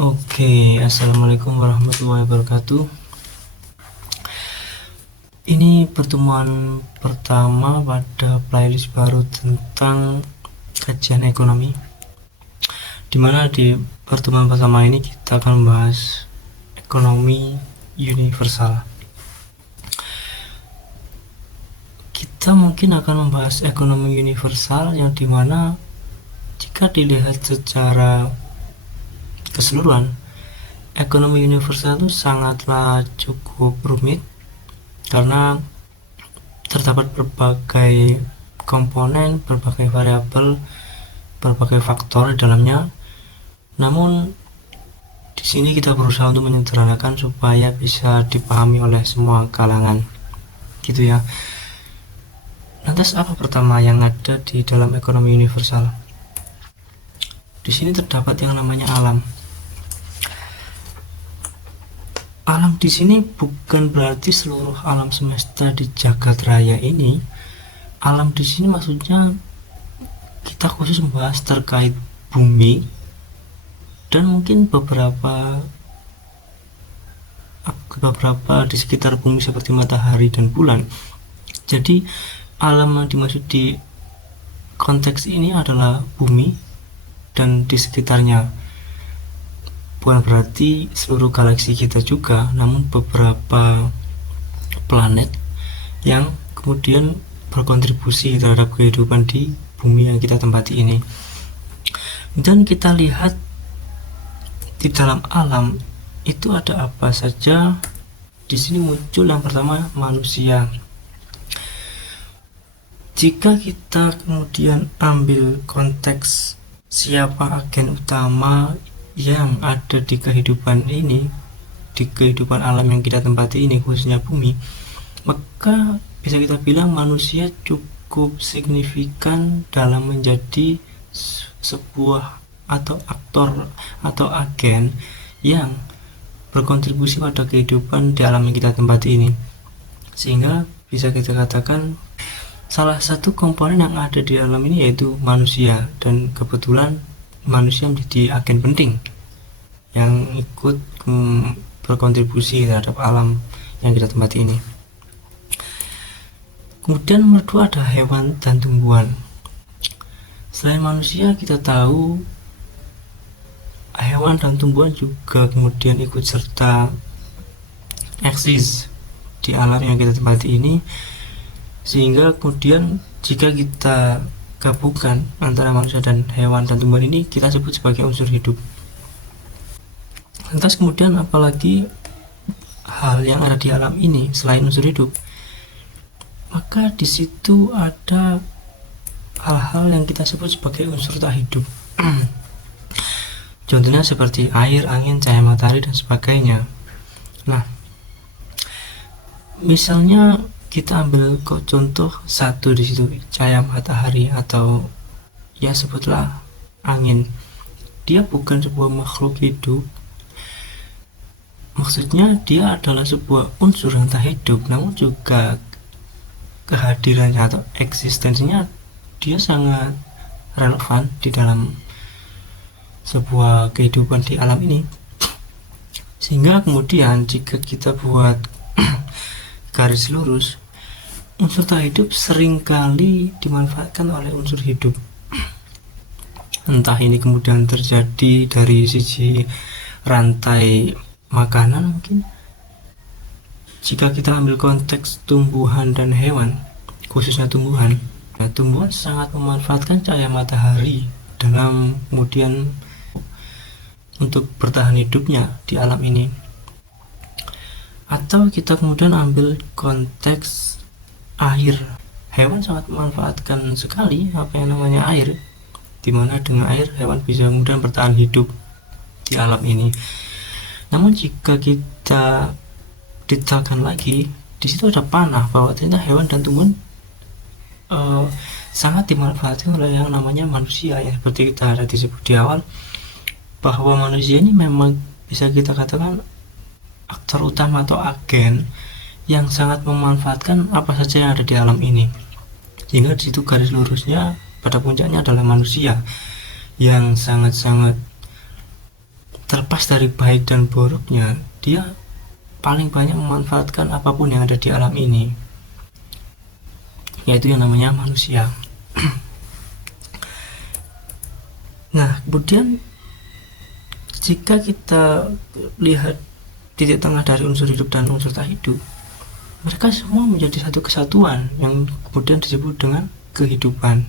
Oke, assalamualaikum warahmatullahi wabarakatuh. Ini pertemuan pertama pada playlist baru tentang kajian ekonomi, dimana di pertemuan pertama ini kita akan membahas ekonomi universal. Kita mungkin akan membahas ekonomi universal yang dimana jika dilihat secara keseluruhan, ekonomi universal itu sangatlah cukup rumit karena terdapat berbagai komponen, berbagai variabel, berbagai faktor di dalamnya. Namun di sini kita berusaha untuk menyederhanakan supaya bisa dipahami oleh semua kalangan, gitu ya. Lantas apa pertama yang ada di dalam ekonomi universal? Di sini terdapat yang namanya alam. Alam di sini bukan berarti seluruh alam semesta di jagat raya ini. Alam di sini maksudnya kita khusus membahas terkait bumi dan mungkin beberapa di sekitar bumi seperti matahari dan bulan. Jadi alam yang dimaksud di konteks ini adalah bumi dan di sekitarnya. Bukan berarti seluruh galaksi kita juga, namun beberapa planet yang kemudian berkontribusi terhadap kehidupan di bumi yang kita tempati ini. Dan kita lihat di dalam alam itu ada apa saja. Di sini muncul yang pertama manusia. Jika kita kemudian ambil konteks siapa agen utama yang ada di kehidupan ini, di kehidupan alam yang kita tempati ini, khususnya bumi, maka bisa kita bilang manusia cukup signifikan dalam menjadi sebuah atau aktor atau agen yang berkontribusi pada kehidupan di alam yang kita tempati ini. Sehingga bisa kita katakan salah satu komponen yang ada di alam ini yaitu manusia, dan kebetulan manusia menjadi agen penting yang ikut berkontribusi terhadap alam yang kita tempati ini. Kemudian nomor 2 ada hewan dan tumbuhan. Selain manusia, kita tahu hewan dan tumbuhan juga kemudian ikut serta eksis di alam yang kita tempati ini, sehingga kemudian jika kita gabungkan antara manusia dan hewan dan tumbuhan ini, kita sebut sebagai unsur hidup. Lantas kemudian apalagi hal yang ada di alam ini selain unsur hidup? Maka di situ ada hal-hal yang kita sebut sebagai unsur tak hidup. Contohnya seperti air, angin, cahaya matahari dan sebagainya. Nah, misalnya kita ambil contoh satu di situ, cahaya matahari atau ya sebutlah angin. Dia bukan sebuah makhluk hidup. Maksudnya dia adalah sebuah unsur yang tak hidup, namun juga kehadirannya atau eksistensinya dia sangat relevan di dalam sebuah kehidupan di alam ini. Sehingga kemudian jika kita buat garis lurus, unsur tak hidup seringkali dimanfaatkan oleh unsur hidup. Entah ini kemudian terjadi dari sisi rantai makanan mungkin. Jika kita ambil konteks tumbuhan dan hewan, khususnya tumbuhan, tumbuhan sangat memanfaatkan cahaya matahari dalam kemudian untuk bertahan hidupnya di alam ini. Atau kita kemudian ambil konteks air, hewan sangat memanfaatkan sekali apa yang namanya air, dimana dengan air hewan bisa kemudian bertahan hidup di alam ini. Namun jika kita detailkan lagi, di situ ada panah bahwa ternyata hewan dan tumbuhan sangat dimanfaatkan oleh yang namanya manusia, ya seperti kita ada disebut di awal bahwa manusia ini memang bisa kita katakan aktor utama atau agen yang sangat memanfaatkan apa saja yang ada di alam ini. Sehingga di situ garis lurusnya pada puncaknya adalah manusia yang sangat-sangat terlepas terlepas dari baik dan buruknya, dia paling banyak memanfaatkan apapun yang ada di alam ini, yaitu yang namanya manusia. Nah, kemudian jika kita lihat titik tengah dari unsur hidup dan unsur tak hidup, mereka semua menjadi satu kesatuan yang kemudian disebut dengan kehidupan.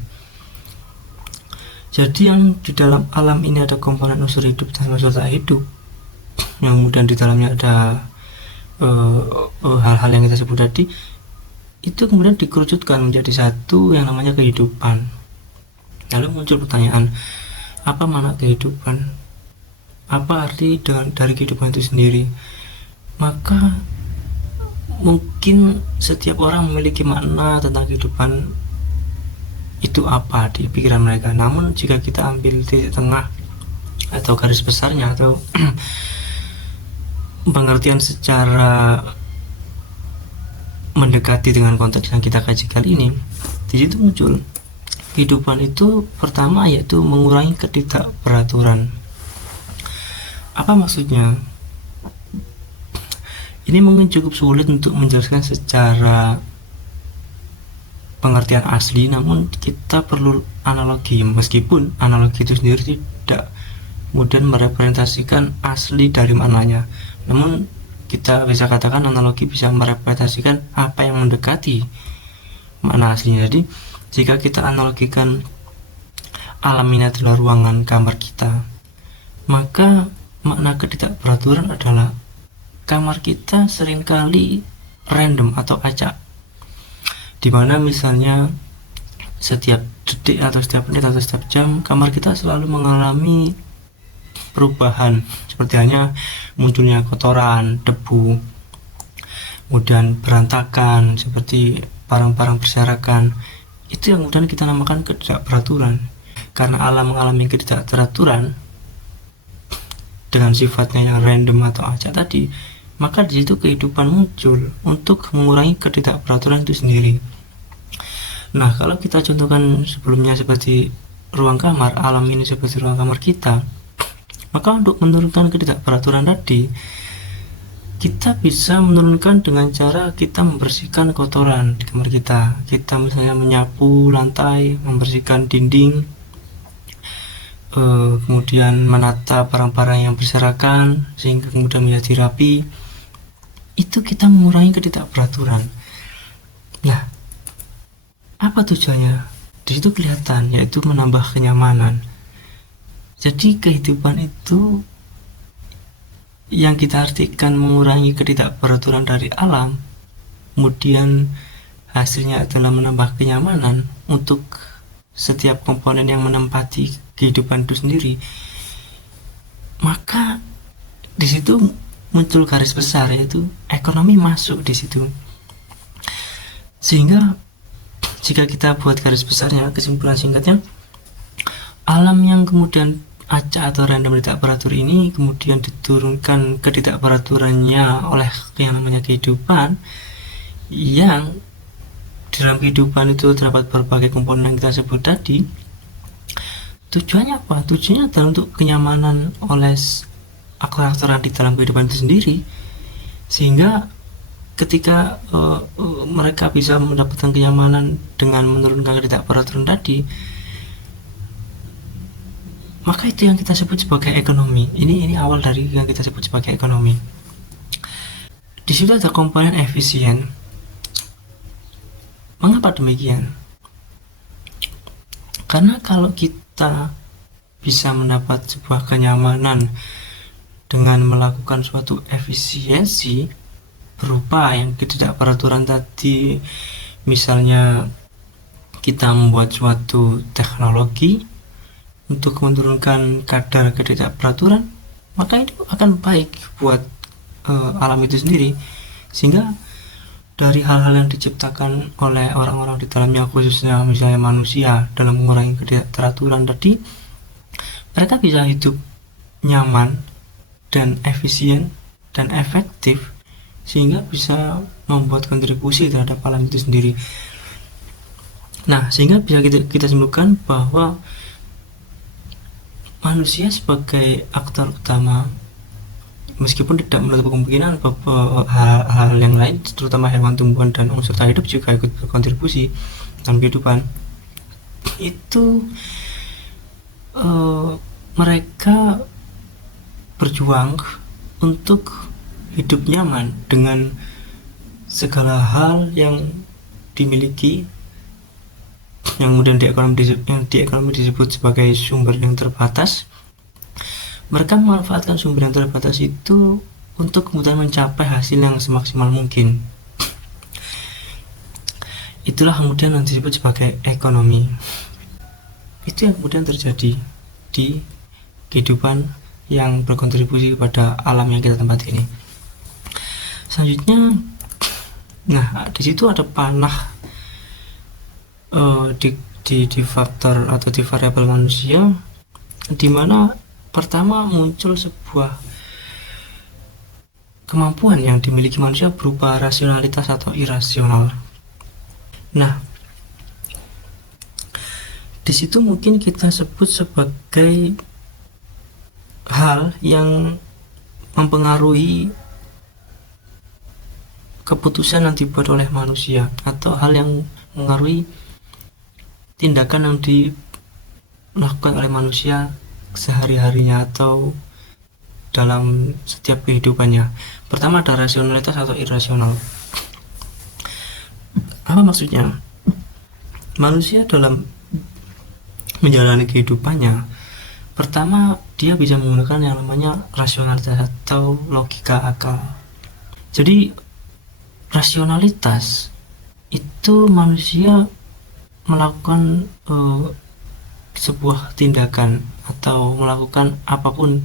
Jadi yang di dalam alam ini ada komponen unsur hidup dan unsur tak hidup, yang kemudian di dalamnya ada hal-hal yang kita sebut tadi, itu kemudian dikerucutkan menjadi satu yang namanya kehidupan. Lalu muncul pertanyaan, apa makna kehidupan? Apa arti dari kehidupan itu sendiri? Maka mungkin setiap orang memiliki makna tentang kehidupan itu apa di pikiran mereka. Namun jika kita ambil titik tengah atau garis besarnya atau pengertian secara mendekati dengan konteks yang kita kaji kali ini, di situ muncul kehidupan itu pertama yaitu mengurangi ketidakberaturan. Apa maksudnya? Ini mungkin cukup sulit untuk menjelaskan secara pengertian asli, namun kita perlu analogi, meskipun analogi itu sendiri tidak kemudian merepresentasikan asli dari maknanya, namun kita bisa katakan analogi bisa merepresentasikan apa yang mendekati makna aslinya. Jadi jika kita analogikan alam ini adalah ruangan kamar kita, maka makna ketidakberaturan adalah kamar kita seringkali random atau acak, dimana misalnya setiap detik atau setiap menit atau setiap jam kamar kita selalu mengalami perubahan, seperti hanya munculnya kotoran, debu, kemudian berantakan seperti barang-barang berserakan. Itu yang kemudian kita namakan ketidakberaturan. Karena alam mengalami ketidakteraturan dengan sifatnya yang random atau acak tadi, maka di situ kehidupan muncul untuk mengurangi ketidakberaturan itu sendiri. Nah, kalau kita contohkan sebelumnya seperti ruang kamar, alam ini seperti ruang kamar kita, maka untuk menurunkan ketidakberaturan tadi, kita bisa menurunkan dengan cara kita membersihkan kotoran di kamar kita. Kita misalnya menyapu lantai, membersihkan dinding, kemudian menata barang-barang yang berserakan sehingga kemudian menjadi rapi. Itu kita mengurangi ketidakberaturan. Nah, apa tujuannya? Di situ kelihatan, yaitu menambah kenyamanan. Jadi kehidupan itu yang kita artikan mengurangi ketidakberaturan dari alam, kemudian hasilnya adalah menambah kenyamanan untuk setiap komponen yang menempati kehidupan itu sendiri. Maka di situ muncul garis besar, yaitu ekonomi masuk di situ. Sehingga jika kita buat garis besarnya, kesimpulan singkatnya, alam yang kemudian acak atau random tidak beratur ini kemudian diturunkan ketidakberaturannya oleh yang namanya kehidupan, yang dalam kehidupan itu terdapat berbagai komponen yang kita sebut tadi. Tujuannya apa? Tujuannya adalah untuk kenyamanan oleh aktor-aktor di dalam kehidupan itu sendiri, sehingga ketika mereka bisa mendapatkan kenyamanan dengan menurunkan ketidakberaturan tadi, maka itu yang kita sebut sebagai ekonomi. Ini awal dari yang kita sebut sebagai ekonomi. Di situ ada komponen efisien. Mengapa demikian? Karena kalau kita bisa mendapat sebuah kenyamanan dengan melakukan suatu efisiensi berupa yang ketidakberaturan tadi, misalnya kita membuat suatu teknologi untuk menurunkan kadar ketidakberaturan, maka itu akan baik buat alam itu sendiri. Sehingga dari hal-hal yang diciptakan oleh orang-orang di dalamnya, khususnya misalnya manusia, dalam mengurangi ketidakteraturan tadi, mereka bisa hidup nyaman dan efisien dan efektif, sehingga bisa membuat kontribusi terhadap alam itu sendiri. Nah, sehingga bisa kita simpulkan bahwa manusia sebagai aktor utama meskipun tidak menutup kemungkinan hal-hal yang lain terutama hewan, tumbuhan, dan unsur tak hidup juga ikut berkontribusi dalam kehidupan itu. Mereka berjuang untuk hidup nyaman dengan segala hal yang dimiliki, yang kemudian di ekonomi disebut sebagai sumber yang terbatas. Mereka memanfaatkan sumber yang terbatas itu untuk kemudian mencapai hasil yang semaksimal mungkin. Itulah kemudian yang disebut sebagai ekonomi. Itu yang kemudian terjadi di kehidupan yang berkontribusi kepada alam yang kita tempati ini. Selanjutnya, nah di situ ada panah di faktor atau di variabel manusia, di mana pertama muncul sebuah kemampuan yang dimiliki manusia berupa rasionalitas atau irasional. Nah, di situ mungkin kita sebut sebagai hal yang mempengaruhi keputusan yang dibuat oleh manusia, atau hal yang mengaruhi tindakan yang dilakukan oleh manusia sehari-harinya atau dalam setiap kehidupannya. Pertama ada rasionalitas atau irasional. Apa maksudnya? Manusia dalam menjalani kehidupannya, pertama dia bisa menggunakan yang namanya rasionalitas atau logika akal. Jadi rasionalitas itu manusia melakukan sebuah tindakan atau melakukan apapun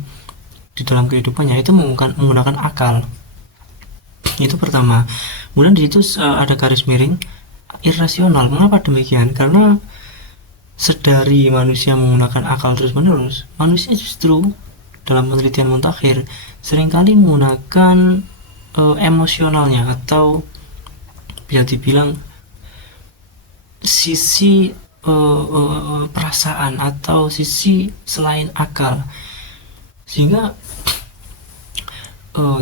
di dalam kehidupannya itu menggunakan akal. Itu pertama. Kemudian di situ ada garis miring irasional. Mengapa demikian? Karena sedari manusia menggunakan akal terus-menerus, manusia justru dalam penelitian Montakhir seringkali menggunakan emosionalnya, atau bisa dibilang sisi perasaan atau sisi selain akal, sehingga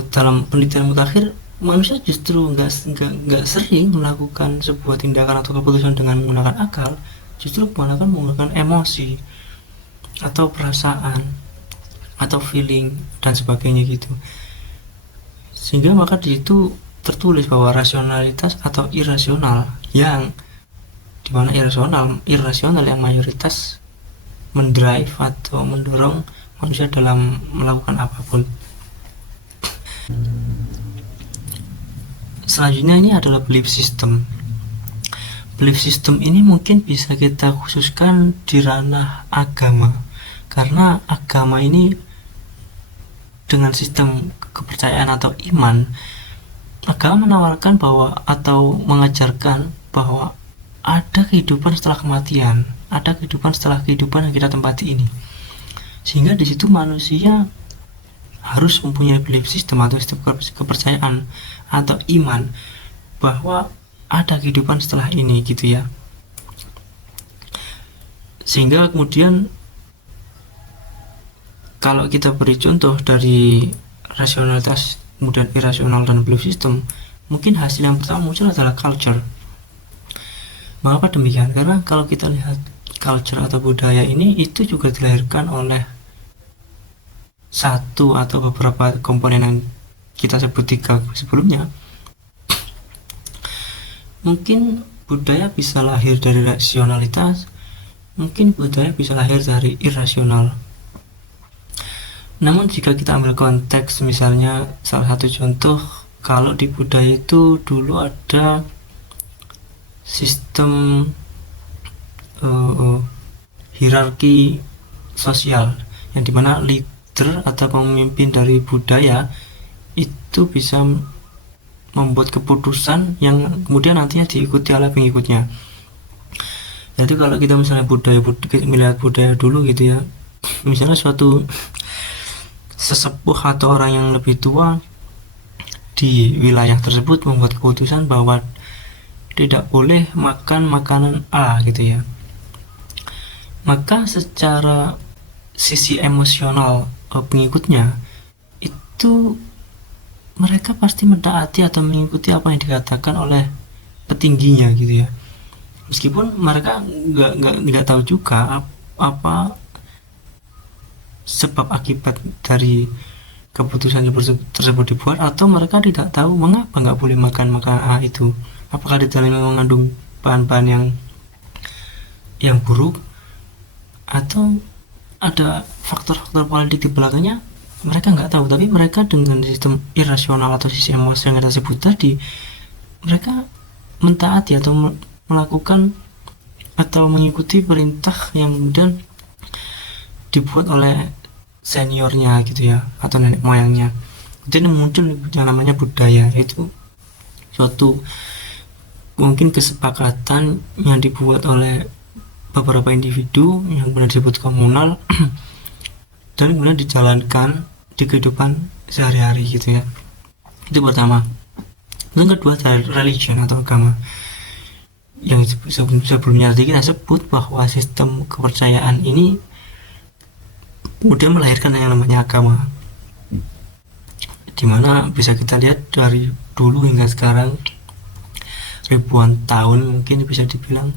dalam penelitian Montakhir manusia justru nggak sering melakukan sebuah tindakan atau keputusan dengan menggunakan akal, justru menggunakan emosi atau perasaan atau feeling dan sebagainya gitu. Sehingga maka di situ tertulis bahwa rasionalitas atau irasional, yang dimana irasional yang mayoritas mendrive atau mendorong manusia dalam melakukan apapun. Selanjutnya ini adalah belief system. Belief system ini mungkin bisa kita khususkan di ranah agama, karena agama ini dengan sistem kepercayaan atau iman, agama menawarkan bahwa atau mengajarkan bahwa ada kehidupan setelah kematian, ada kehidupan setelah kehidupan yang kita tempati ini. Sehingga di situ manusia harus mempunyai belief system atau sistem kepercayaan atau iman bahwa ada kehidupan setelah ini gitu ya. Sehingga kemudian kalau kita beri contoh dari rasionalitas kemudian irasional dan belief system, mungkin hasil yang pertama muncul adalah culture. Mengapa demikian? Karena kalau kita lihat culture atau budaya ini itu juga dilahirkan oleh satu atau beberapa komponen yang kita sebut tiga sebelumnya. Mungkin budaya bisa lahir dari rasionalitas, mungkin budaya bisa lahir dari irasional. Namun jika kita ambil konteks, misalnya salah satu contoh, kalau di budaya itu dulu ada sistem hierarki sosial, yang dimana leader atau pemimpin dari budaya itu bisa membuat keputusan yang kemudian nantinya diikuti oleh pengikutnya. Jadi kalau kita misalnya melihat budaya dulu gitu ya, misalnya suatu sesepuh atau orang yang lebih tua di wilayah tersebut membuat keputusan bahwa tidak boleh makan makanan A gitu ya, maka secara sisi emosional pengikutnya itu mereka pasti mentaati atau mengikuti apa yang dikatakan oleh petingginya gitu ya, meskipun mereka nggak tahu juga apa sebab akibat dari keputusan tersebut dibuat, atau mereka tidak tahu mengapa nggak boleh makan makanan A itu, apakah di dalamnya mengandung bahan-bahan yang buruk, atau ada faktor-faktor politik di belakangnya, mereka nggak tahu. Tapi mereka dengan sistem irasional atau sistem emosi yang kita sebut tadi, mereka mentaati atau melakukan atau mengikuti perintah yang kemudian dibuat oleh seniornya gitu ya, atau nenek moyangnya. Jadi muncul yang namanya budaya, yaitu suatu mungkin kesepakatan yang dibuat oleh beberapa individu yang kemudian disebut komunal dan kemudian dijalankan di kehidupan sehari-hari gitu ya. Itu pertama. Yang kedua dari religion atau agama, yang sebelumnya tadi kita sebut bahwa sistem kepercayaan ini kemudian melahirkan yang namanya agama, dimana bisa kita lihat dari dulu hingga sekarang ribuan tahun mungkin bisa dibilang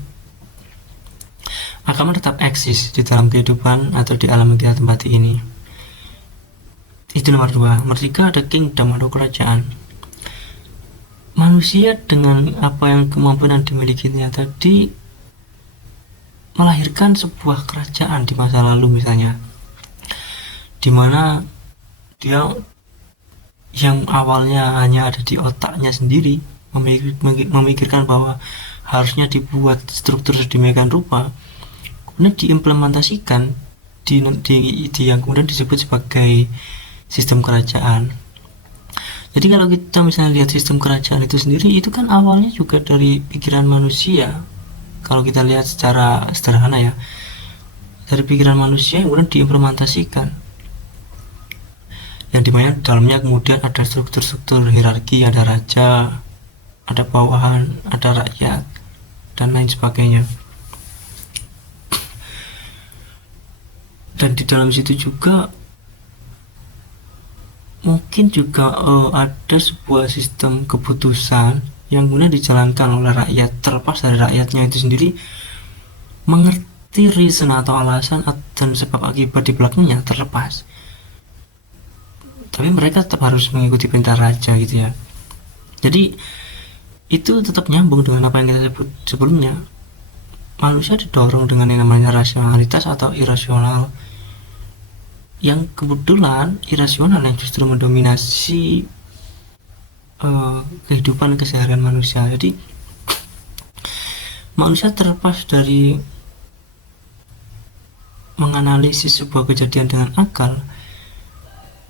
agama tetap eksis di dalam kehidupan atau di alam yang kita tempati ini. Itu nomor dua. Nomor tiga ada kingdom atau kerajaan. Manusia dengan apa yang kemampuan yang dimilikinya tadi melahirkan sebuah kerajaan di masa lalu misalnya, dimana dia yang awalnya hanya ada di otaknya sendiri memikirkan bahwa harusnya dibuat struktur sedemikian rupa, kemudian diimplementasikan di yang kemudian disebut sebagai sistem kerajaan. Jadi kalau kita misalnya lihat sistem kerajaan itu sendiri, itu kan awalnya juga dari pikiran manusia. Kalau kita lihat secara sederhana ya, dari pikiran manusia yang kemudian diimplementasikan, yang dimana dalamnya kemudian ada struktur-struktur hierarki, ada raja, ada bawahan, ada rakyat, dan lain sebagainya. Dan di dalam situ juga mungkin juga ada sebuah sistem keputusan yang kemudian dijalankan oleh rakyat, terlepas dari rakyatnya itu sendiri mengerti reason atau alasan dan sebab akibat di belakangnya terlepas, tapi mereka tetap harus mengikuti perintah raja gitu ya. Jadi itu tetap nyambung dengan apa yang kita sebut sebelumnya. Manusia didorong dengan yang namanya rasionalitas atau irasional, yang kebetulan irasional yang justru mendominasi kehidupan keseharian manusia. Jadi manusia terlepas dari menganalisis sebuah kejadian dengan akal,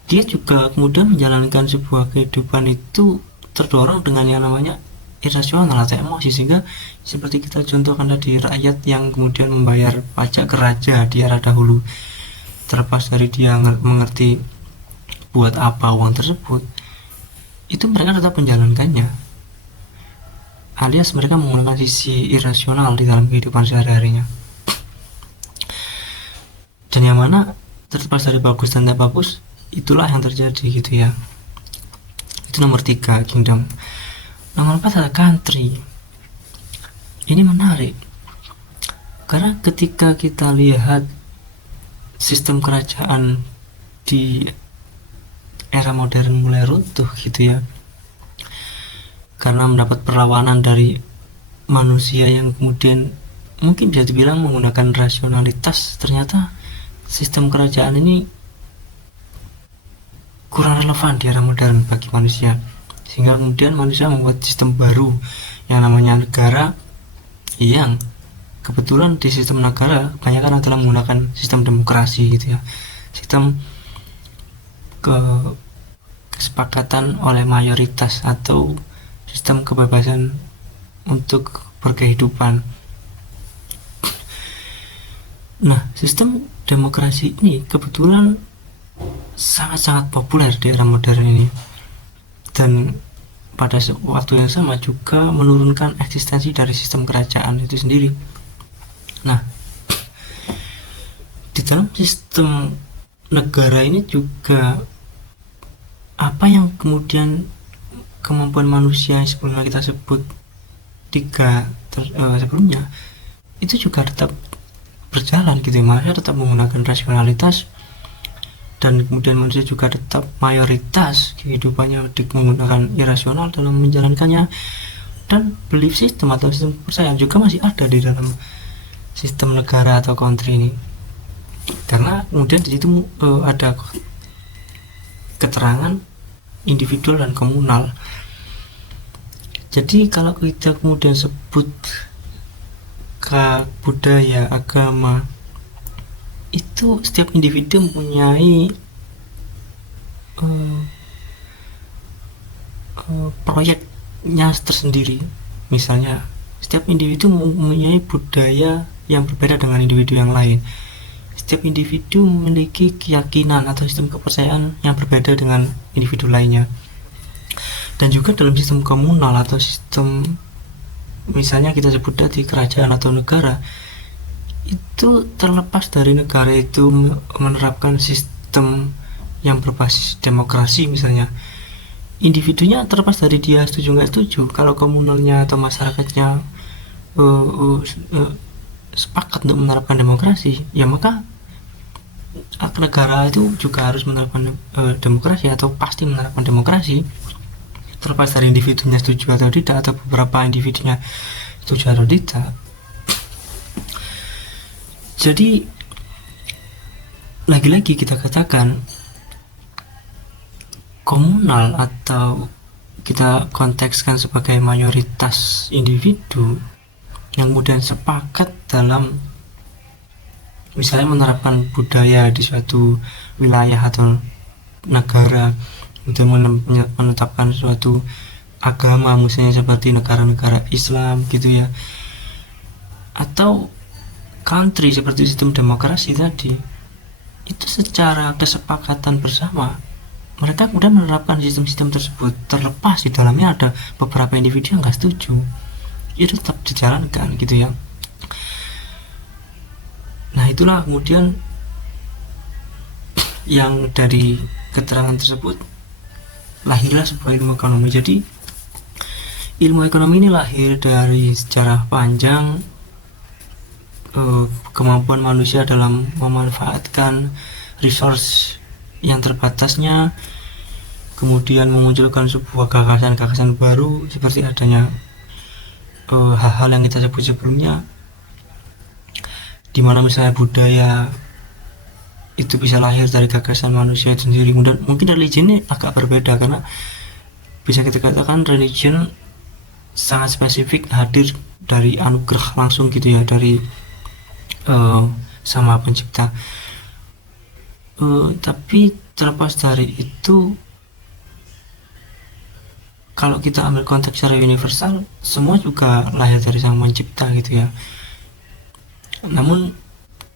dia juga kemudian menjalankan sebuah kehidupan itu terdorong dengan yang namanya irasional atau emosi, sehingga seperti kita contohkan tadi, rakyat yang kemudian membayar pajak ke raja di era dahulu, terlepas dari dia mengerti buat apa uang tersebut, itu mereka tetap menjalankannya, alias mereka menggunakan sisi irasional di dalam kehidupan sehari-harinya. Dan yang mana terlepas dari bagus dan tidak bagus, itulah yang terjadi gitu ya. Itu nomor 3, kingdom. Nomor 4 ada country. Ini menarik karena ketika kita lihat sistem kerajaan di era modern mulai runtuh gitu ya, karena mendapat perlawanan dari manusia yang kemudian mungkin bisa dibilang menggunakan rasionalitas, ternyata sistem kerajaan ini kurang relevan di era modern bagi manusia, sehingga kemudian manusia membuat sistem baru yang namanya negara, yang kebetulan di sistem negara kebanyakan adalah menggunakan sistem demokrasi gitu ya, sistem kesepakatan oleh mayoritas atau sistem kebebasan untuk berkehidupan. Nah, sistem demokrasi ini kebetulan sangat-sangat populer di era modern ini, dan pada waktu yang sama juga menurunkan eksistensi dari sistem kerajaan itu sendiri. Nah, di dalam sistem negara ini juga apa yang kemudian kemampuan manusia yang sebelumnya kita sebut sebelumnya itu juga tetap berjalan gitu ya. Manusia tetap menggunakan rasionalitas, dan kemudian manusia juga tetap mayoritas kehidupannya menggunakan irasional dalam menjalankannya, dan belief system atau sistem kepercayaan juga masih ada di dalam sistem negara atau country ini, karena kemudian di situ ada keterangan individual dan komunal. Jadi kalau kita kemudian sebut ke budaya, agama, itu setiap individu mempunyai proyeknya tersendiri. Misalnya setiap individu mempunyai budaya yang berbeda dengan individu yang lain. Setiap individu memiliki keyakinan atau sistem kepercayaan yang berbeda dengan individu lainnya. Dan juga dalam sistem komunal atau sistem, misalnya kita sebut tadi kerajaan atau negara, itu terlepas dari negara itu menerapkan sistem yang berbasis demokrasi misalnya, individunya terlepas dari dia setuju nggak setuju, kalau komunalnya atau masyarakatnya sepakat untuk menerapkan demokrasi, ya maka negara itu juga harus menerapkan demokrasi atau pasti menerapkan demokrasi, terlepas dari individunya setuju atau tidak, atau beberapa individunya setuju atau tidak. Jadi lagi-lagi kita katakan komunal atau kita kontekskan sebagai mayoritas individu yang kemudian sepakat dalam misalnya menerapkan budaya di suatu wilayah atau negara, kemudian menetapkan suatu agama misalnya seperti negara-negara Islam gitu ya, atau country seperti sistem demokrasi tadi, itu secara kesepakatan bersama mereka kemudian menerapkan sistem-sistem tersebut, terlepas di dalamnya ada beberapa individu yang nggak setuju, itu tetap dijalankan gitu ya. Nah itulah kemudian yang dari keterangan tersebut lahirlah sebuah ilmu ekonomi. Jadi ilmu ekonomi ini lahir dari sejarah panjang kemampuan manusia dalam memanfaatkan resource yang terbatasnya, kemudian memunculkan sebuah gagasan-gagasan baru seperti adanya hal-hal yang kita sebut sebelumnya, dimana misalnya budaya itu bisa lahir dari gagasan manusia itu sendiri. Mungkin religion ini agak berbeda, karena bisa kita katakan religion sangat spesifik hadir dari anugerah langsung gitu ya, dari sama pencipta. Tapi terlepas dari itu, kalau kita ambil konteks secara universal, semua juga lahir dari sang pencipta gitu ya. Namun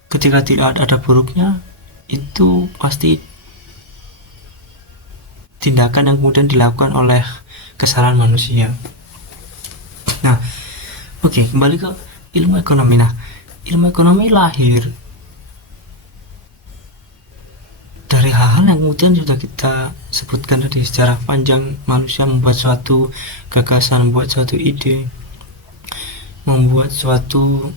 ketika tidak ada buruknya, itu pasti tindakan yang kemudian dilakukan oleh kesalahan manusia. Nah, oke, kembali ke ilmu ekonomi. Nah, ilmu ekonomi lahir dari hal-hal yang kemudian sudah kita sebutkan tadi, sejarah panjang manusia membuat suatu gagasan, membuat suatu ide, membuat suatu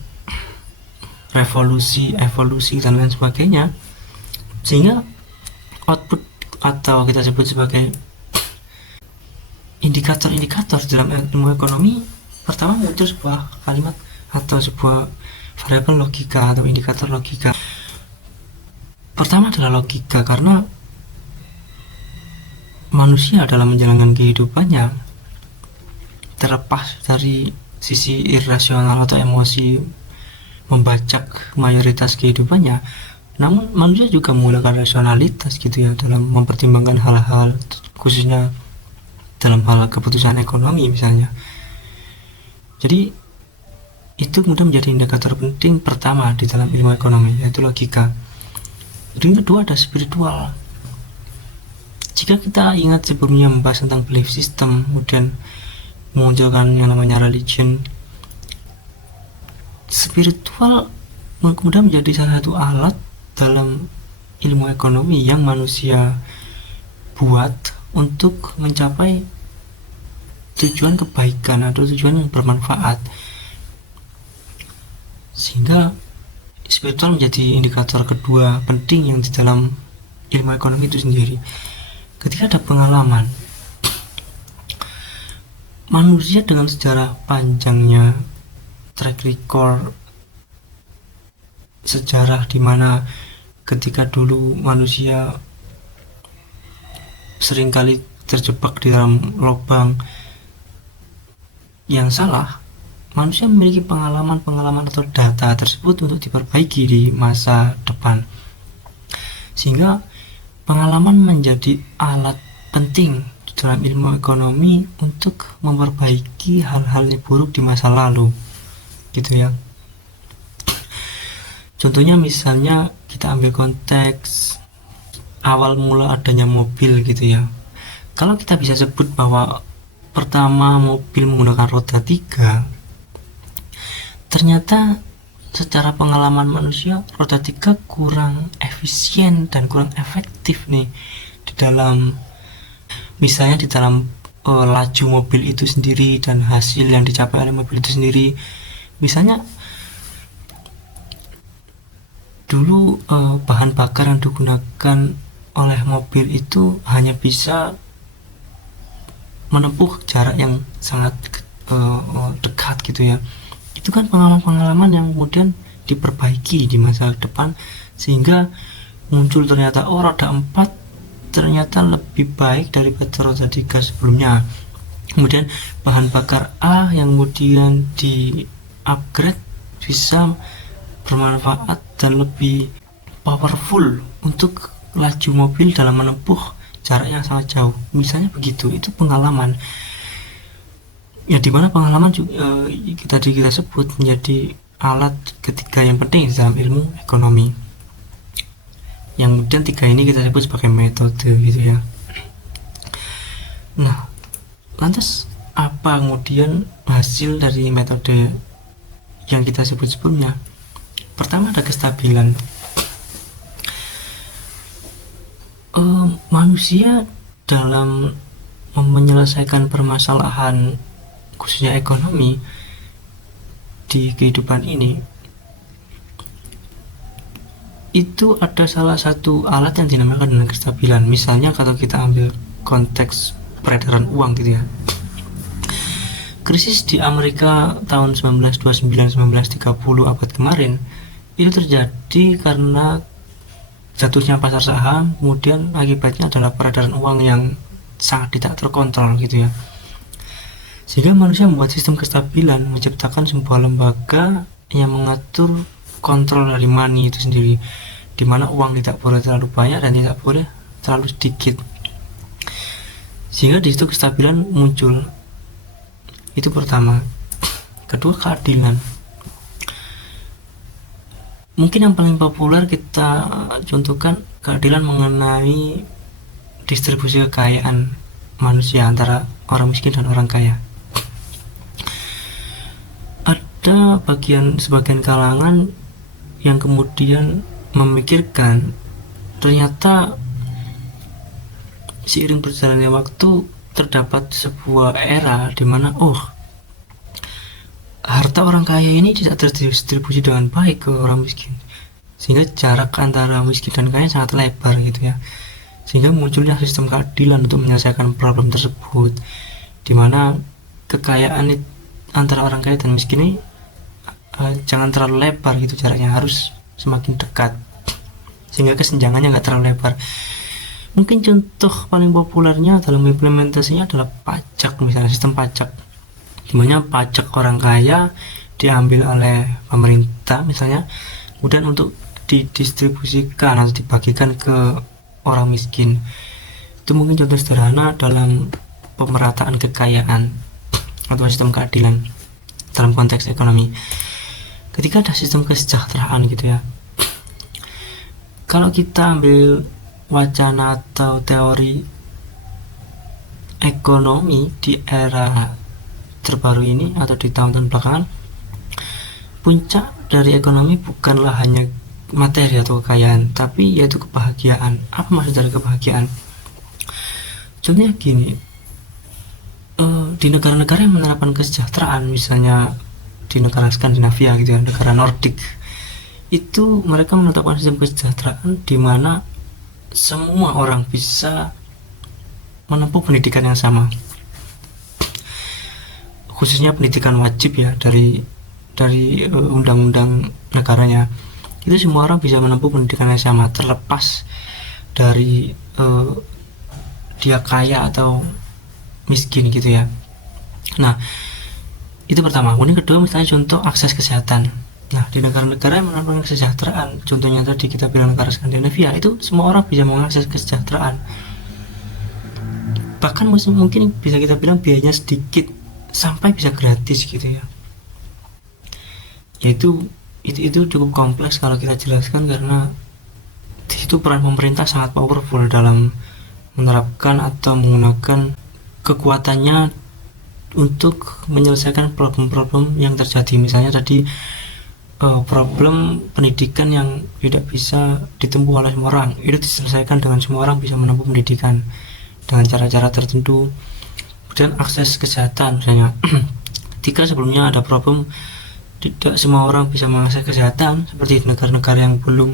revolusi, evolusi dan lain sebagainya, sehingga output atau kita sebut sebagai indikator-indikator dalam ilmu ekonomi. Pertama muncul sebuah kalimat atau sebuah variabel logika atau indikator logika. Pertama adalah logika, karena manusia dalam menjalankan kehidupannya, terlepas dari sisi irasional atau emosi membacak mayoritas kehidupannya, namun manusia juga menggunakan rasionalitas gitu ya dalam mempertimbangkan hal-hal, khususnya dalam hal keputusan ekonomi misalnya. Jadi itu kemudian menjadi indikator penting pertama di dalam ilmu ekonomi, yaitu logika. Yang kedua ada spiritual. Jika kita ingat sebelumnya membahas tentang belief system, kemudian memunculkan yang namanya religion, spiritual kemudian menjadi salah satu alat dalam ilmu ekonomi yang manusia buat untuk mencapai tujuan kebaikan atau tujuan yang bermanfaat, sehingga spiritual menjadi indikator kedua penting yang di dalam ilmu ekonomi itu sendiri. Ketika ada pengalaman, manusia dengan sejarah panjangnya, track record sejarah di mana ketika dulu manusia seringkali terjebak di dalam lubang yang salah, manusia memiliki pengalaman atau data tersebut untuk diperbaiki di masa depan, sehingga pengalaman menjadi alat penting dalam ilmu ekonomi untuk memperbaiki hal-hal yang buruk di masa lalu, gitu ya. Contohnya misalnya kita ambil konteks awal mula adanya mobil gitu ya. Kalau kita bisa sebut bahwa pertama mobil menggunakan roda 3, ternyata secara pengalaman manusia roda 3 kurang efisien dan kurang efektif nih di dalam, misalnya di dalam laju mobil itu sendiri dan hasil yang dicapai oleh mobil itu sendiri. Misalnya dulu bahan bakar yang digunakan oleh mobil itu hanya bisa menempuh jarak yang sangat dekat gitu ya. Itu kan pengalaman-pengalaman yang kemudian diperbaiki di masa depan, sehingga muncul ternyata roda 4 ternyata lebih baik daripada roda 3 sebelumnya. Kemudian bahan bakar A yang kemudian di upgrade bisa bermanfaat dan lebih powerful untuk laju mobil dalam menempuh jarak yang sangat jauh, misalnya begitu. Itu pengalaman ya, dimana pengalaman juga kita sebut menjadi alat ketiga yang penting dalam ilmu ekonomi, yang kemudian 3 ini kita sebut sebagai metode gitu ya. Nah, lantas apa kemudian hasil dari metode yang kita sebut sebelumnya? Pertama, ada kestabilan. Manusia dalam menyelesaikan permasalahan khususnya ekonomi di kehidupan ini, itu ada salah satu alat yang dinamakan dengan kestabilan. Misalnya kalau kita ambil konteks peredaran uang gitu ya, krisis di Amerika tahun 1929-1930 abad kemarin itu terjadi karena jatuhnya pasar saham, kemudian akibatnya adalah peredaran uang yang sangat tidak terkontrol gitu ya. Sehingga manusia membuat sistem kestabilan, menciptakan sebuah lembaga yang mengatur kontrol dari money itu sendiri, di mana uang tidak boleh terlalu banyak dan tidak boleh terlalu sedikit. Sehingga di situ kestabilan muncul. Itu pertama. Kedua, keadilan. Mungkin yang paling populer kita contohkan keadilan mengenai distribusi kekayaan manusia antara orang miskin dan orang kaya. Ada sebagian kalangan yang kemudian memikirkan ternyata seiring berjalannya waktu terdapat sebuah era di mana harta orang kaya ini tidak terdistribusi dengan baik ke orang miskin, sehingga jarak antara miskin dan kaya sangat lebar gitu ya. Sehingga munculnya sistem keadilan untuk menyelesaikan problem tersebut, di mana kekayaan antara orang kaya dan miskin ini jangan terlalu lebar gitu jaraknya, harus semakin dekat sehingga kesenjangannya nggak terlalu lebar. Mungkin contoh paling populernya dalam implementasinya adalah pajak, misalnya sistem pajak, dimana pajak orang kaya diambil oleh pemerintah misalnya, kemudian untuk didistribusikan atau dibagikan ke orang miskin. Itu mungkin contoh sederhana dalam pemerataan kekayaan atau sistem keadilan dalam konteks ekonomi. Ketika ada sistem kesejahteraan gitu ya, kalau kita ambil wacana atau teori ekonomi di era terbaru ini atau di tahun-tahun belakangan, puncak dari ekonomi bukanlah hanya materi atau kekayaan, tapi yaitu kebahagiaan. Apa maksud dari kebahagiaan? Contohnya gini, di negara-negara yang menerapkan kesejahteraan, misalnya di negara Skandinavia gitu ya, negara Nordik, itu mereka menetapkan sistem kesejahteraan di mana semua orang bisa menempuh pendidikan yang sama, khususnya pendidikan wajib ya, dari undang-undang negaranya. Itu semua orang bisa menempuh pendidikan yang sama, terlepas dari dia kaya atau miskin gitu ya. Nah, itu pertama. Kemudian kedua, misalnya contoh akses kesehatan. Nah, di negara-negara yang menerapkan kesejahteraan, contohnya tadi kita bilang negara Skandinavia, itu semua orang bisa mengakses kesejahteraan. Bahkan mungkin bisa kita bilang biayanya sedikit sampai bisa gratis gitu ya. Yaitu itu cukup kompleks kalau kita jelaskan, karena di situ peran pemerintah sangat powerful dalam menerapkan atau menggunakan kekuatannya untuk menyelesaikan problem-problem yang terjadi. Misalnya tadi problem pendidikan yang tidak bisa ditempuh oleh semua orang, itu diselesaikan dengan semua orang bisa menempuh pendidikan dengan cara-cara tertentu. Kemudian akses kesehatan, misalnya jika sebelumnya ada problem tidak semua orang bisa mengakses kesehatan, seperti di negara-negara yang belum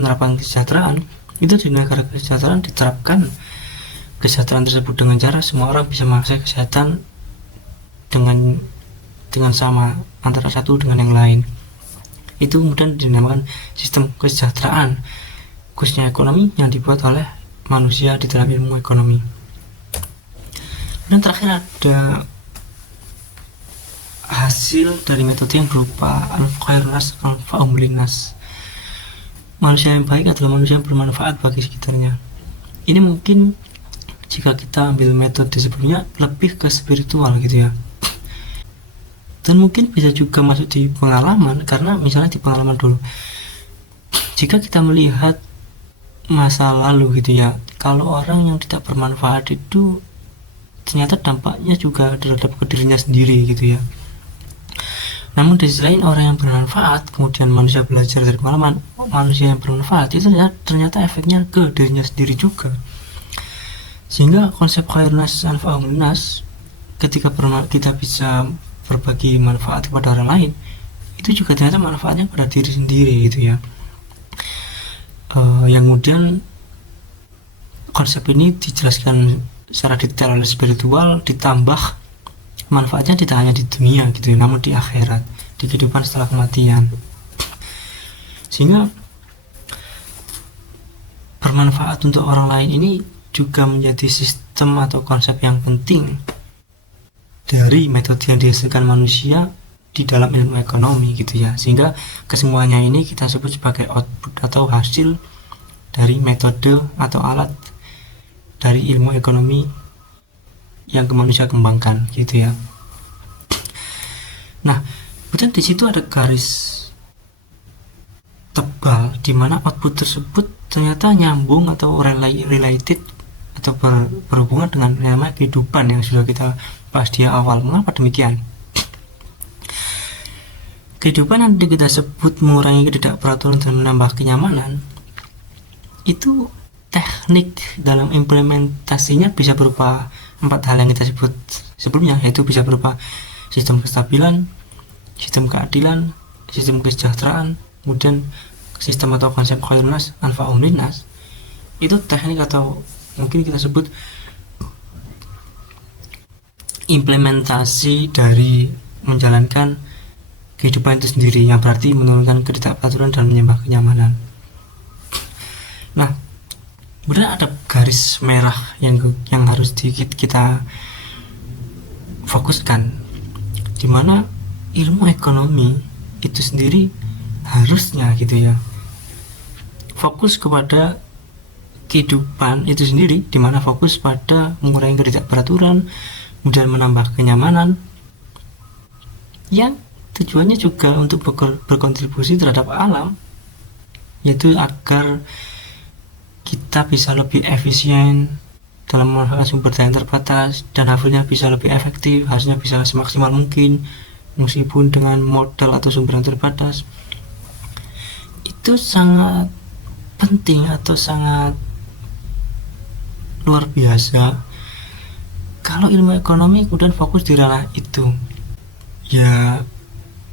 menerapkan kesejahteraan, itu di negara kesejahteraan diterapkan kesejahteraan tersebut dengan cara semua orang bisa mengakses kesehatan dengan sama antara satu dengan yang lain. Itu kemudian dinamakan sistem kesejahteraan khususnya ekonomi yang dibuat oleh manusia di dalam ilmu ekonomi. Dan terakhir ada hasil dari metode yang berupa al-khairnas al-fa'umulinas. Manusia yang baik adalah manusia yang bermanfaat bagi sekitarnya. Ini mungkin jika kita ambil metode sebelumnya lebih ke spiritual gitu ya, dan mungkin bisa juga masuk di pengalaman, karena misalnya di pengalaman dulu, jika kita melihat masa lalu gitu ya, kalau orang yang tidak bermanfaat itu ternyata dampaknya juga terhadap dirinya sendiri gitu ya. Namun di sisi lain, orang yang bermanfaat, kemudian manusia belajar dari pengalaman manusia yang bermanfaat, itu ternyata efeknya ke dirinya sendiri juga. Sehingga konsep khairnas anfa'unas, ketika kita bisa berbagi manfaat kepada orang lain, itu juga ternyata manfaatnya pada diri sendiri gitu ya. Yang kemudian konsep ini dijelaskan secara detail oleh spiritual, ditambah manfaatnya tidak hanya di dunia gitu ya, namun di akhirat, di kehidupan setelah kematian. Sehingga bermanfaat untuk orang lain ini juga menjadi sistem atau konsep yang penting dari metode yang dihasilkan manusia di dalam ilmu ekonomi gitu ya. Sehingga kesemuanya ini kita sebut sebagai output atau hasil dari metode atau alat dari ilmu ekonomi yang manusia kembangkan gitu ya. Nah, kemudian di situ ada garis tebal di mana output tersebut ternyata nyambung atau related atau berhubungan dengan namanya kehidupan yang sudah kita bahas di awal. Mengapa demikian? Kehidupan yang kita sebut mengurangi ketidakperaturan dan menambah kenyamanan, itu teknik dalam implementasinya bisa berupa 4 hal yang kita sebut sebelumnya, yaitu bisa berupa sistem kestabilan, sistem keadilan, sistem kesejahteraan, kemudian sistem atau konsep khairnas anfa'unas. Itu teknik atau mungkin kita sebut implementasi dari menjalankan kehidupan itu sendiri, yang berarti menurunkan ketidakperaturan dan menambah kenyamanan. Nah, kemudian ada garis merah yang harus kita fokuskan, di mana ilmu ekonomi itu sendiri harusnya gitu ya fokus kepada kehidupan itu sendiri, di mana fokus pada mengurangi ketidakperaturan, kemudian menambah kenyamanan, yang tujuannya juga untuk berkontribusi terhadap alam, yaitu agar kita bisa lebih efisien dalam memanfaatkan sumber daya yang terbatas dan hasilnya bisa lebih efektif, hasilnya bisa semaksimal mungkin meskipun dengan modal atau sumber yang terbatas. Itu sangat penting atau sangat luar biasa. Kalau ilmu ekonomi kemudian fokus di ranah itu, ya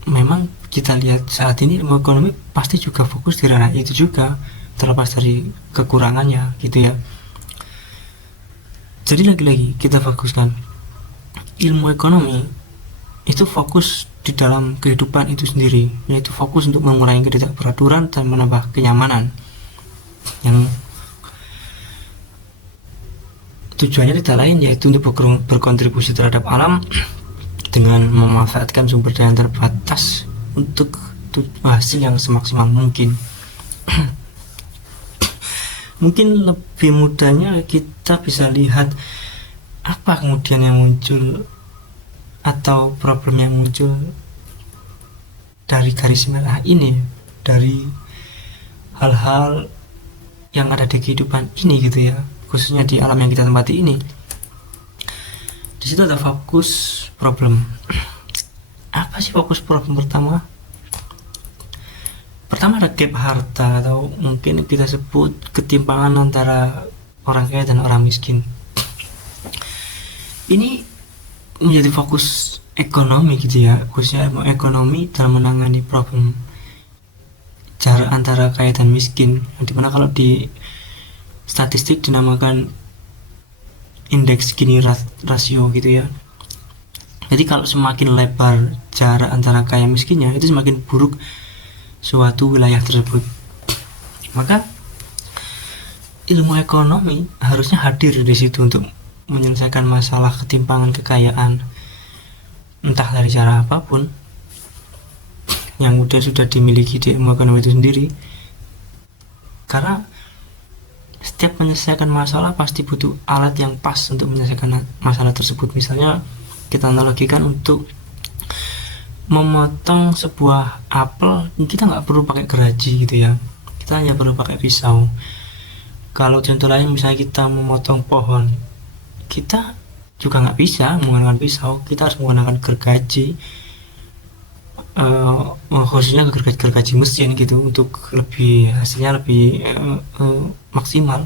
memang kita lihat saat ini ilmu ekonomi pasti juga fokus di ranah itu juga, terlepas dari kekurangannya gitu ya. Jadi lagi-lagi kita fokuskan ilmu ekonomi itu fokus di dalam kehidupan itu sendiri, yaitu fokus untuk mengurangi ketidakberaturan dan menambah kenyamanan, yang tujuannya tidak lain yaitu untuk berkontribusi terhadap alam dengan memanfaatkan sumber daya yang terbatas untuk hasil yang semaksimal mungkin. Mungkin lebih mudahnya kita bisa lihat apa kemudian yang muncul atau problem yang muncul dari garis merah ini, dari hal-hal yang ada di kehidupan ini gitu ya, khususnya di alam yang kita tempati ini. Di situ ada fokus problem. Apa sih fokus problem pertama? Pertama ada gap harta, atau mungkin kita sebut ketimpangan antara orang kaya dan orang miskin. Ini menjadi fokus ekonomi gitu ya, khususnya ekonomi dalam menangani problem jarak antara kaya dan miskin, yang dimana kalau di statistik dinamakan indeks Gini rasio gitu ya. Jadi kalau semakin lebar jarak antara kaya miskinnya, itu semakin buruk suatu wilayah tersebut. Maka ilmu ekonomi harusnya hadir di situ untuk menyelesaikan masalah ketimpangan kekayaan, entah dari cara apapun yang sudah dimiliki di ilmu ekonomi itu sendiri. Karena setiap menyelesaikan masalah pasti butuh alat yang pas untuk menyelesaikan masalah tersebut. Misalnya kita analogikan untuk memotong sebuah apel, kita nggak perlu pakai geraji gitu ya, kita hanya perlu pakai pisau. Kalau contoh lain misalnya kita memotong pohon, kita juga nggak bisa menggunakan pisau, kita harus menggunakan gergaji, khususnya gergaji mesin gitu, untuk hasilnya lebih maksimal.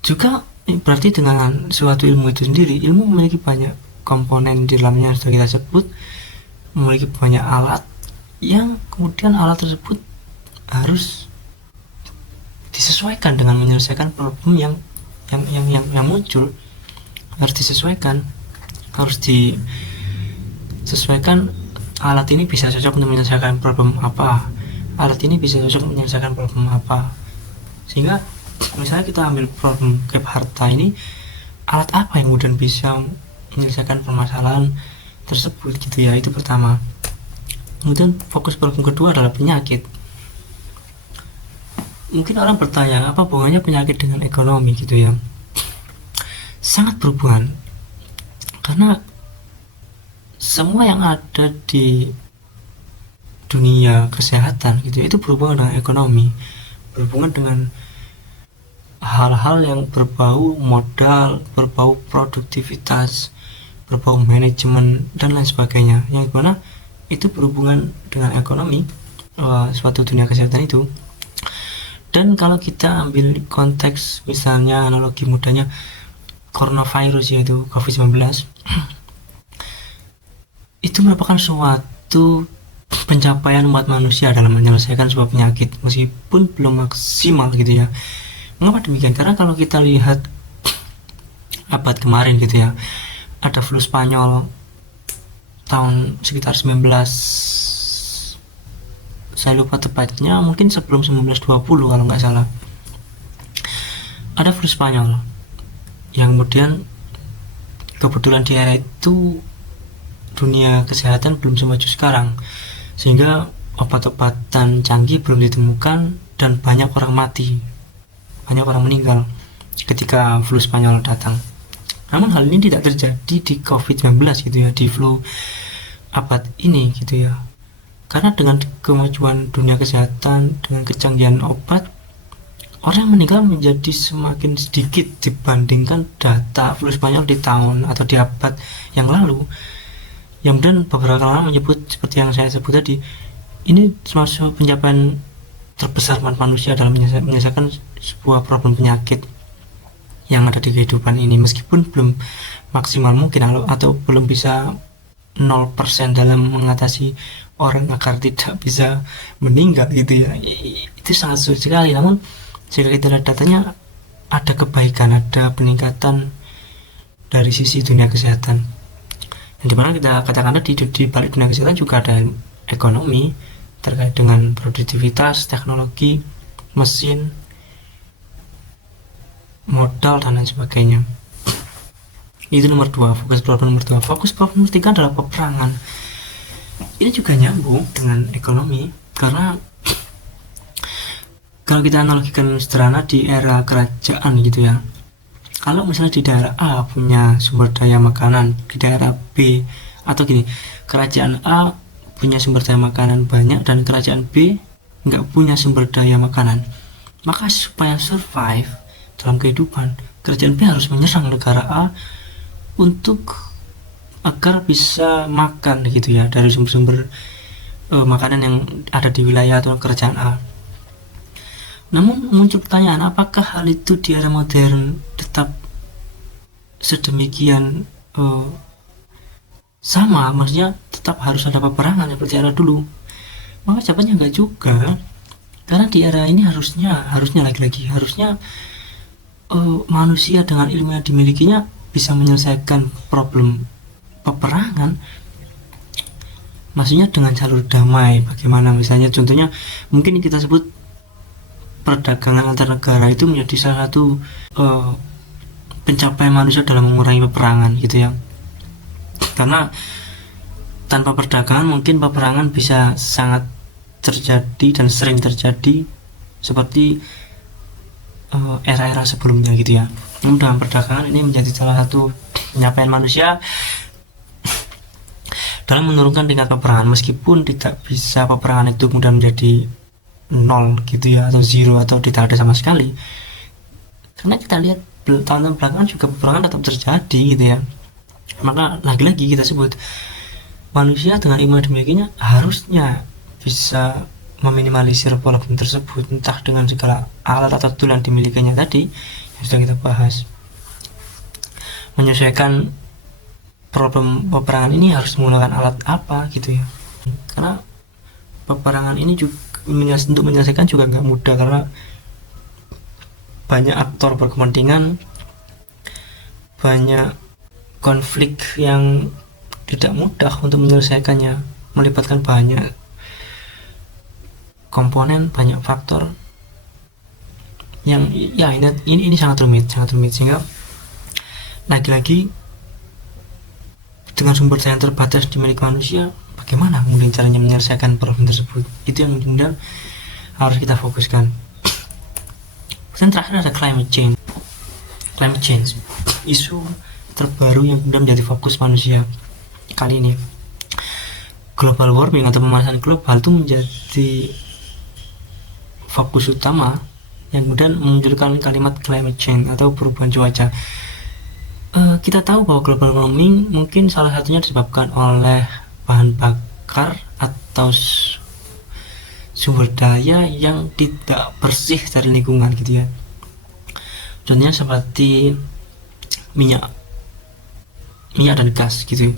Juga berarti dengan suatu ilmu itu sendiri, ilmu memiliki banyak komponen di dalamnya, sudah kita sebut, memiliki banyak alat, yang kemudian alat tersebut harus disesuaikan dengan menyelesaikan problem yang muncul. Harus disesuaikan alat ini bisa cocok untuk menyelesaikan problem apa, alat ini bisa cocok menyelesaikan problem apa. Sehingga misalnya kita ambil problem gap harta ini, alat apa yang kemudian bisa menyelesaikan permasalahan tersebut gitu ya. Itu pertama. Kemudian fokus problem kedua adalah penyakit. Mungkin orang bertanya, apa hubungannya penyakit dengan ekonomi gitu ya? Sangat berhubungan, karena semua yang ada di dunia kesehatan gitu itu berhubungan dengan ekonomi, berhubungan dengan hal-hal yang berbau modal, berbau produktivitas, berbau manajemen dan lain sebagainya, yang dimana itu berhubungan dengan ekonomi, suatu dunia kesehatan itu. Dan kalau kita ambil konteks misalnya analogi mudahnya coronavirus, yaitu COVID-19, itu merupakan suatu pencapaian umat manusia dalam menyelesaikan sebuah penyakit, meskipun belum maksimal gitu ya. Mengapa demikian? Karena kalau kita lihat abad kemarin gitu ya, ada flu Spanyol tahun sekitar saya lupa tepatnya, mungkin sebelum 1920 kalau nggak salah, ada flu Spanyol yang kemudian kebetulan di era itu dunia kesehatan belum semaju sekarang, sehingga obat-obatan canggih belum ditemukan dan banyak orang mati, banyak orang meninggal ketika flu Spanyol datang. Namun hal ini tidak terjadi di COVID-19 gitu ya, di flu abad ini gitu ya. Karena dengan kemajuan dunia kesehatan, dengan kecanggihan obat, orang yang meninggal menjadi semakin sedikit dibandingkan data flu Spanyol di tahun atau di abad yang lalu. Yang kemudian beberapa orang menyebut seperti yang saya sebut tadi, ini termasuk pencapaian terbesar manusia dalam menyelesaikan sebuah problem penyakit. yang ada di kehidupan ini, meskipun belum maksimal mungkin atau belum bisa 0% dalam mengatasi orang agar tidak bisa meninggal gitu ya. Itu sangat sulit sekali. Namun jika kita lihat datanya, ada kebaikan, ada peningkatan dari sisi dunia kesehatan. Dan dimana kita katakan tadi, di balik dunia kesehatan juga ada ekonomi terkait dengan produktivitas, teknologi, mesin, modal, dan lain sebagainya. Itu nomor 2, fokus problem nomor 2. Fokus problem nomor 3 adalah peperangan. Ini juga nyambung dengan ekonomi, karena kalau kita analogikan sederhana di era kerajaan gitu ya, kalau misalnya di daerah A punya sumber daya makanan, di daerah B, atau gini, kerajaan A punya sumber daya makanan banyak dan kerajaan B nggak punya sumber daya makanan, maka supaya survive dalam kehidupan, kerajaan B harus menyerang negara A untuk agar bisa makan gitu ya dari sumber-sumber makanan yang ada di wilayah atau kerajaan A. Namun muncul pertanyaan, apakah hal itu di era modern tetap sedemikian sama? Maksudnya tetap harus ada peperangan seperti era dulu? Maka jawabannya enggak juga, karena di era ini harusnya lagi-lagi manusia dengan ilmu yang dimilikinya bisa menyelesaikan problem peperangan, maksudnya dengan jalur damai. Bagaimana misalnya, contohnya mungkin kita sebut perdagangan antar negara itu menjadi salah satu pencapaian manusia dalam mengurangi peperangan gitu ya. Karena tanpa perdagangan mungkin peperangan bisa sangat terjadi dan sering terjadi seperti era-era sebelumnya gitu ya. Namun dengan perdagangan ini menjadi salah satu pencapaian manusia dalam menurunkan tingkat peperangan, meskipun tidak bisa peperangan itu kemudian menjadi 0 gitu ya, atau 0 atau tidak ada sama sekali. Karena kita lihat tahun-tahun belakangan juga peperangan tetap terjadi gitu ya. Maka lagi-lagi kita sebut manusia dengan ilmu yang dimilikinya harusnya bisa meminimalisir problem tersebut, entah dengan segala alat atau tool yang dimilikinya tadi yang sudah kita bahas. Menyesuaikan problem peperangan ini harus menggunakan alat apa gitu ya. Karena peperangan ini juga untuk menyelesaikan juga nggak mudah, karena banyak aktor berkepentingan, banyak konflik yang tidak mudah untuk menyelesaikannya, melibatkan banyak komponen, banyak faktor yang ya ini sangat rumit, sehingga lagi-lagi dengan sumber daya yang terbatas dimiliki manusia, bagaimana kemudian caranya menyelesaikan problem tersebut? Itu yang kemudian harus kita fokuskan. Dan terakhir ada climate change, isu terbaru yang kemudian menjadi fokus manusia kali ini. Global warming atau pemanasan global itu menjadi fokus utama yang kemudian memunculkan kalimat climate change atau perubahan cuaca. Kita tahu bahwa global warming mungkin salah satunya disebabkan oleh bahan bakar atau sumber daya yang tidak bersih dari lingkungan gitu ya. Contohnya seperti minyak dan gas gitu.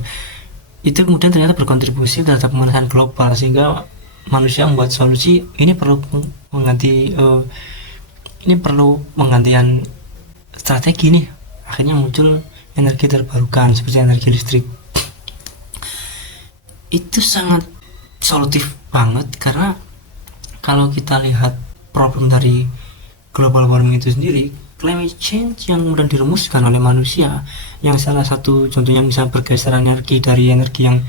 Itu kemudian ternyata berkontribusi terhadap pemanasan global, sehingga manusia membuat solusi ini perlu penggantian strategi nih. Akhirnya muncul energi terbarukan seperti energi listrik. Itu sangat solutif banget, karena kalau kita lihat problem dari global warming itu sendiri, climate change yang kemudian dirumuskan oleh manusia, yang salah satu contohnya misalnya bergeser energi dari energi yang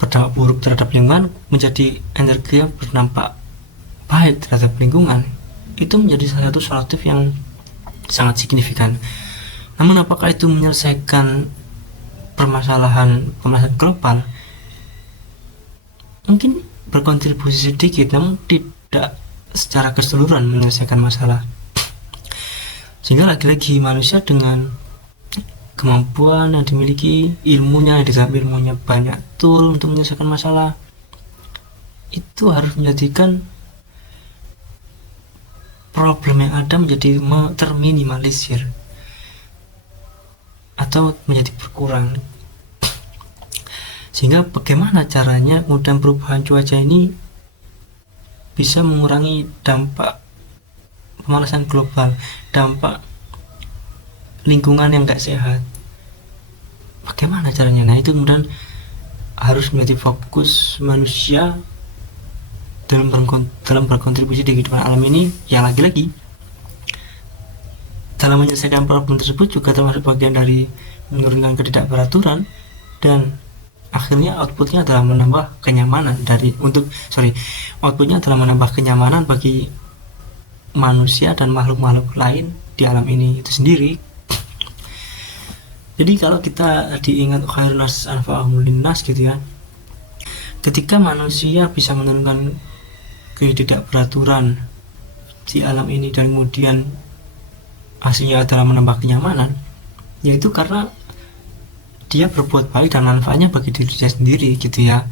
berdampak buruk terhadap lingkungan menjadi energi yang berdampak baik terhadap lingkungan, itu menjadi salah satu solutif yang sangat signifikan. Namun apakah itu menyelesaikan permasalahan pemanasan global? Mungkin berkontribusi sedikit, namun tidak secara keseluruhan menyelesaikan masalah. Sehingga lagi-lagi manusia dengan kemampuan yang dimiliki, ilmunya banyak tool untuk menyelesaikan masalah, itu harus menjadikan problem yang ada menjadi terminimalisir atau menjadi berkurang. Sehingga bagaimana caranya kemudian perubahan cuaca ini bisa mengurangi dampak pemanasan global, dampak lingkungan yang gak sehat. Bagaimana caranya? Nah, itu kemudian harus menjadi fokus manusia dalam berkontribusi di kehidupan alam ini. Yang lagi-lagi dalam menyelesaikan problem tersebut juga termasuk bagian dari menurunkan ketidakberaturan, dan akhirnya outputnya adalah menambah kenyamanan outputnya adalah menambah kenyamanan bagi manusia dan makhluk-makhluk lain di alam ini itu sendiri. Jadi kalau kita diingat khairun nas anfa'uhum linnas gitu ya, ketika manusia bisa menurunkan ketidakberaturan di alam ini dan kemudian hasilnya adalah menambah kenyamanan, yaitu karena dia berbuat baik dan manfaatnya bagi diri dia sendiri gitu ya.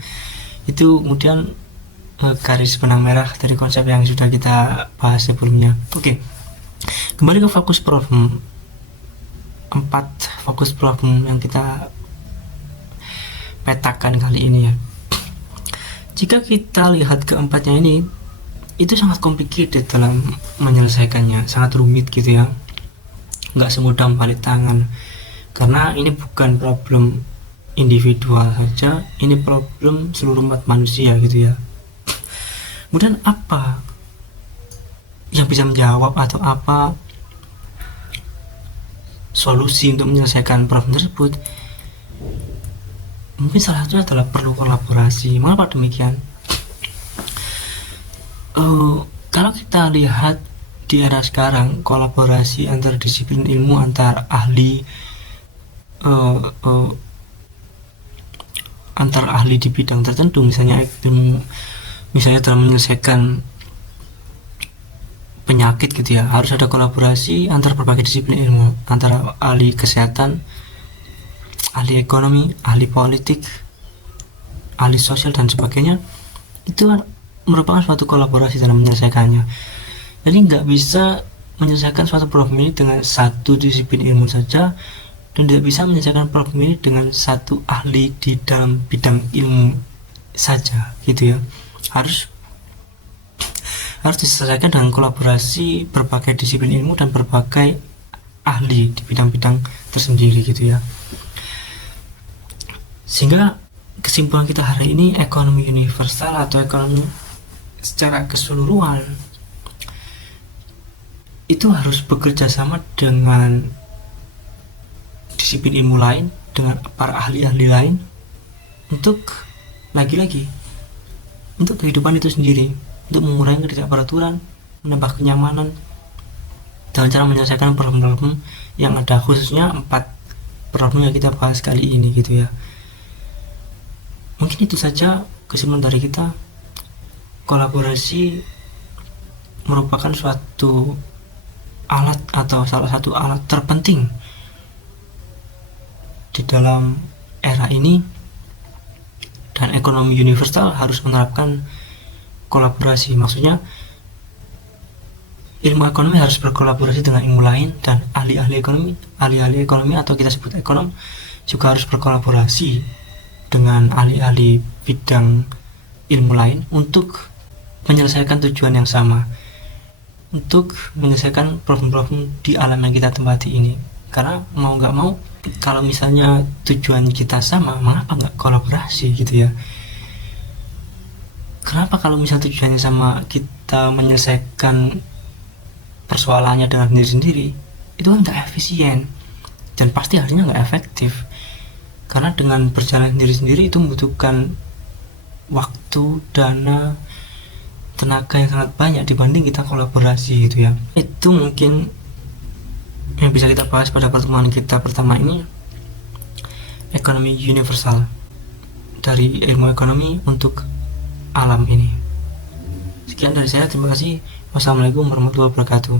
Itu kemudian garis benang merah dari konsep yang sudah kita bahas sebelumnya. Oke, kembali ke fokus problem 4, fokus problem yang kita petakan kali ini ya. Jika kita lihat keempatnya ini, itu sangat complicated dalam menyelesaikannya, sangat rumit gitu ya, nggak semudah membalik tangan, karena ini bukan problem individual saja, ini problem seluruh umat manusia gitu ya. Kemudian apa yang bisa menjawab atau apa solusi untuk menyelesaikan problem tersebut? Mungkin salah satunya adalah perlu kolaborasi. Mengapa demikian? Kalau kita lihat di era sekarang, kolaborasi antar disiplin ilmu, antar ahli antar ahli di bidang tertentu, misalnya dalam menyelesaikan penyakit gitu ya, harus ada kolaborasi antar berbagai disiplin ilmu, antara ahli kesehatan, ahli ekonomi, ahli politik, ahli sosial dan sebagainya. Itu merupakan suatu kolaborasi dalam menyelesaikannya. Jadi nggak bisa menyelesaikan suatu problem ini dengan satu disiplin ilmu saja, dan tidak bisa menyelesaikan problem ini dengan satu ahli di dalam bidang ilmu saja gitu ya. Harus diselesaikan dengan kolaborasi berbagai disiplin ilmu dan berbagai ahli di bidang-bidang tersendiri gitu ya. Sehingga kesimpulan kita hari ini, ekonomi universal atau ekonomi secara keseluruhan itu harus bekerja sama dengan disiplin ilmu lain, dengan para ahli-ahli lain, untuk lagi-lagi untuk kehidupan itu sendiri, untuk mengurangi ketidakberaturan, menambah kenyamanan dalam cara menyelesaikan problem-problem yang ada, khususnya 4 problem yang kita bahas kali ini gitu ya. Mungkin itu saja kesimpulan dari kita. Kolaborasi merupakan suatu alat atau salah satu alat terpenting di dalam era ini, dan ekonomi universal harus menerapkan kolaborasi. Maksudnya ilmu ekonomi harus berkolaborasi dengan ilmu lain, dan ahli-ahli ekonomi atau kita sebut ekonom juga harus berkolaborasi dengan ahli-ahli bidang ilmu lain untuk menyelesaikan tujuan yang sama, untuk menyelesaikan problem-problem di alam yang kita tempati ini. Karena mau nggak mau, kalau misalnya tujuan kita sama, mengapa nggak kolaborasi gitu ya? Kenapa kalau misalnya tujuannya sama, kita menyelesaikan persoalannya dengan diri sendiri, itu kan nggak efisien dan pasti hasilnya nggak efektif. Karena dengan berjalan sendiri-sendiri itu membutuhkan waktu, dana, tenaga yang sangat banyak dibanding kita kolaborasi gitu ya. Itu mungkin yang bisa kita bahas pada pertemuan kita pertama ini, ekonomi universal, dari ilmu ekonomi untuk alam ini. Sekian dari saya, terima kasih. Wassalamualaikum warahmatullahi wabarakatuh.